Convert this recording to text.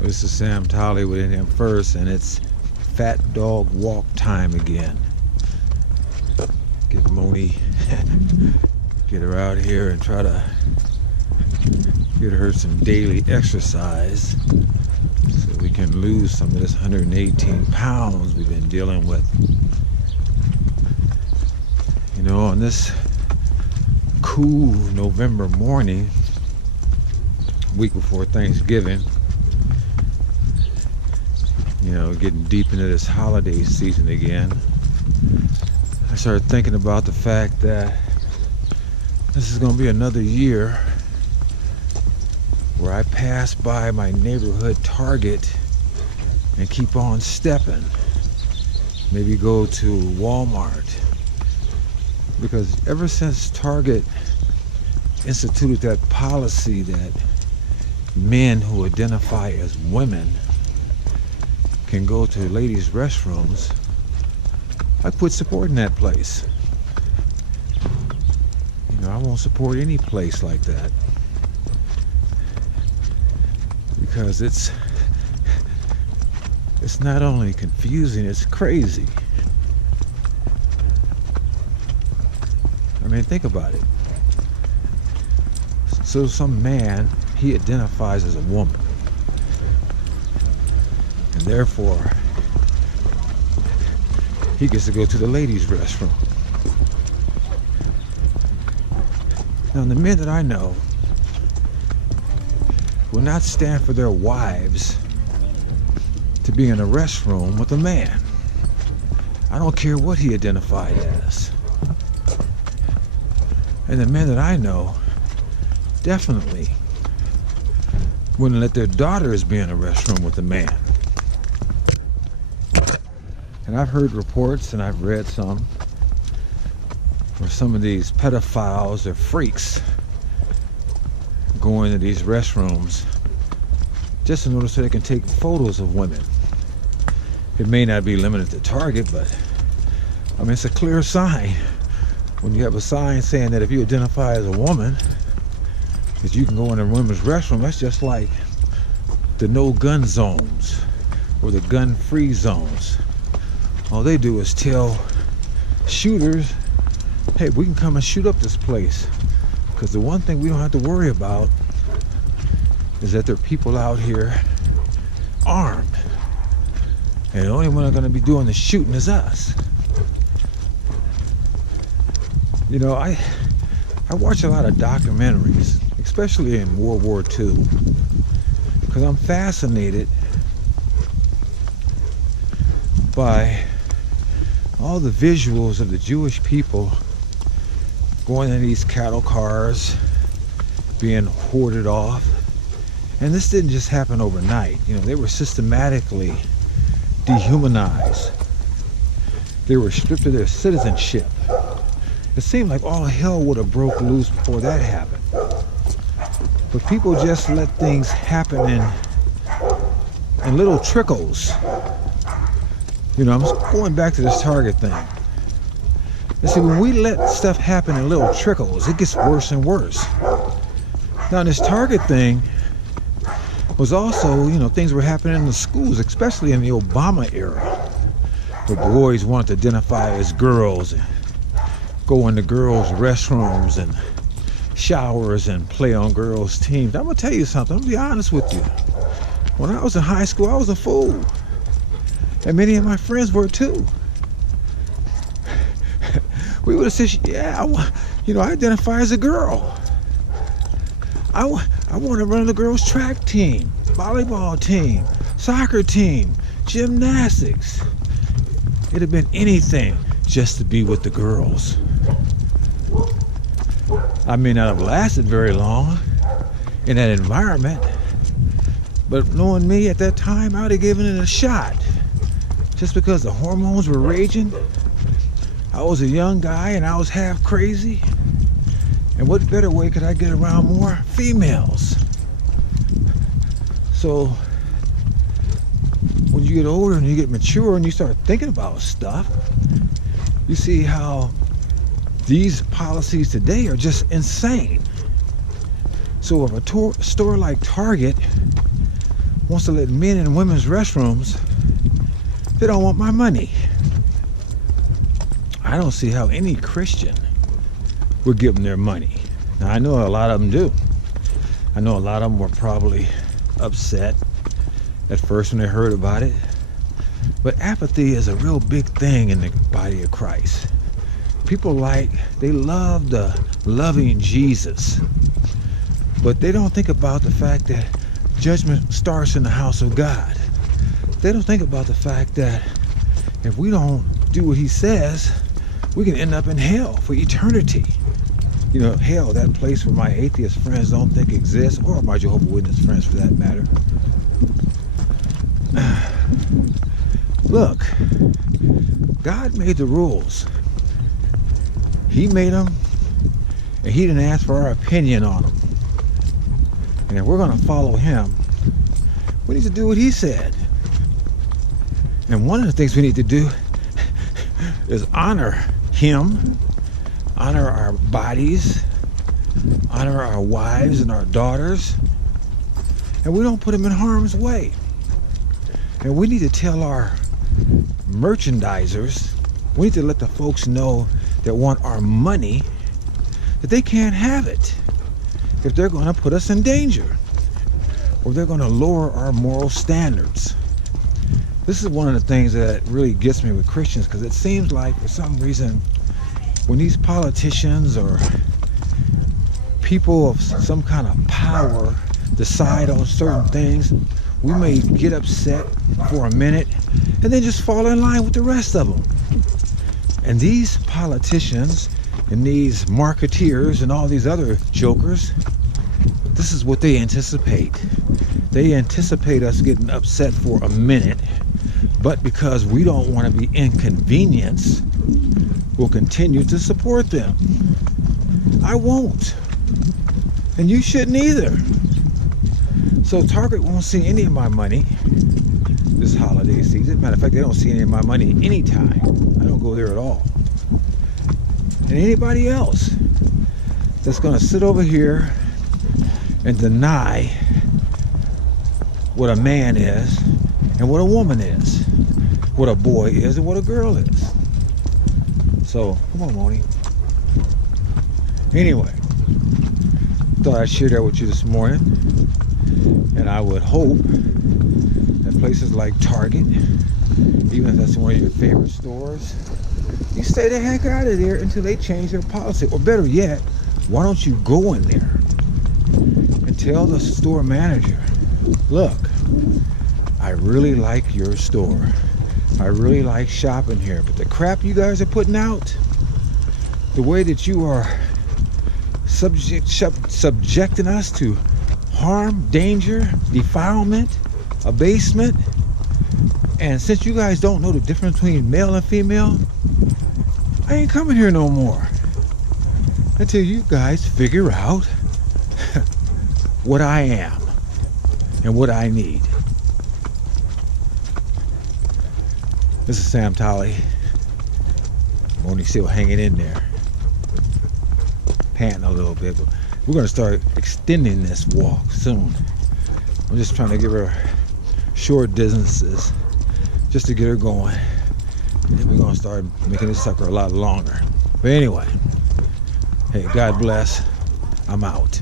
This is Sam Tolley with In Him First, and it's Fat Dog Walk time again. Get Moni, get her out here and try to get her some daily exercise so we can lose some of this 118 pounds we've been dealing with. You know, on this cool November morning, week before Thanksgiving, you know, getting deep into this holiday season again, I started thinking about the fact that this is going to be another year where I pass by my neighborhood Target and keep on stepping. Maybe go to Walmart. Because ever since Target instituted that policy that men who identify as women can go to ladies' restrooms, I quit supporting that place. You know, I won't support any place like that because it's not only confusing, it's crazy. I mean, think about it. So some man, he identifies as a woman, and therefore he gets to go to the ladies' restroom. Now, the men that I know will not stand for their wives to be in a restroom with a man. I don't care what he identified as. And the men that I know definitely wouldn't let their daughters be in a restroom with a man. And I've heard reports, and I've read some, where some of these pedophiles or freaks go into these restrooms just in order so they can take photos of women. It may not be limited to Target, but I mean, it's a clear sign when you have a sign saying that if you identify as a woman, that you can go in a women's restroom. That's just like the no-gun zones or the gun-free zones. All they do is tell shooters, hey, we can come and shoot up this place. Because the one thing we don't have to worry about is that there are people out here armed. And the only one that's going to be doing the shooting is us. You know, I watch a lot of documentaries, especially in World War II, because I'm fascinated by all the visuals of the Jewish people going in these cattle cars, being hoarded off. And this didn't just happen overnight. You know, they were systematically dehumanized. They were stripped of their citizenship. It seemed like all hell would have broke loose before that happened. But people just let things happen in little trickles. You know, I'm going back to this Target thing. You see, when we let stuff happen in little trickles, it gets worse and worse. Now, this Target thing was also, you know, things were happening in the schools, especially in the Obama era, where boys wanted to identify as girls and go into girls' restrooms and showers and play on girls' teams. I'm gonna tell you something. I'm gonna be honest with you. When I was in high school, I was a fool, and many of my friends were too. We would have said, "Yeah, I identify as a girl. I want to run the girls' track team, volleyball team, soccer team, gymnastics." It'd have been anything just to be with the girls. I may not have lasted very long in that environment, but knowing me at that time, I would have given it a shot. Just because the hormones were raging, I was a young guy and I was half crazy. And what better way could I get around more females? So when you get older and you get mature and you start thinking about stuff, you see how these policies today are just insane. So if a store like Target wants to let men in women's restrooms, they don't want my money. I don't see how any Christian would give them their money. Now, I know a lot of them do. I know a lot of them were probably upset at first when they heard about it. But apathy is a real big thing in the body of Christ. People they love the loving Jesus, but they don't think about the fact that judgment starts in the house of God. They don't think about the fact that if we don't do what he says, we can end up in hell for eternity. You know, hell, that place where my atheist friends don't think exists, or my Jehovah's Witness friends for that matter. Look, God made the rules. He made them, and he didn't ask for our opinion on them. And if we're going to follow him, we need to do what he said. And one of the things we need to do is honor him, honor our bodies, honor our wives and our daughters, and we don't put them in harm's way. And we need to tell our merchandisers, we need to let the folks know that want our money that they can't have it if they're going to put us in danger, or they're going to lower our moral standards. This is one of the things that really gets me with Christians, because it seems like for some reason when these politicians or people of some kind of power decide on certain things, we may get upset for a minute and then just fall in line with the rest of them. And these politicians and these marketeers and all these other jokers, this is what they anticipate. They anticipate us getting upset for a minute, but because we don't want to be inconvenienced, we'll continue to support them. I won't. And you shouldn't either. So Target won't see any of my money this holiday season. Matter of fact, they don't see any of my money anytime. I don't go there at all. And anybody else that's going to sit over here and deny what a man is and what a woman is, what a boy is and what a girl is. So, come on, Moni. Anyway, thought I'd share that with you this morning. And I would hope that places like Target, even if that's one of your favorite stores, you stay the heck out of there until they change their policy. Or better yet, why don't you go in there and tell the store manager, look, I really like your store. I really like shopping here, but the crap you guys are putting out, the way that you are subjecting us to harm, danger, defilement, abasement, and since you guys don't know the difference between male and female, I ain't coming here no more until you guys figure out what I am and what I need. This is Sam Tolley. I'm only still hanging in there, panting a little bit, but we're going to start extending this walk soon. I'm just trying to give her short distances just to get her going. And then we're going to start making this sucker a lot longer. But anyway, hey, God bless. I'm out.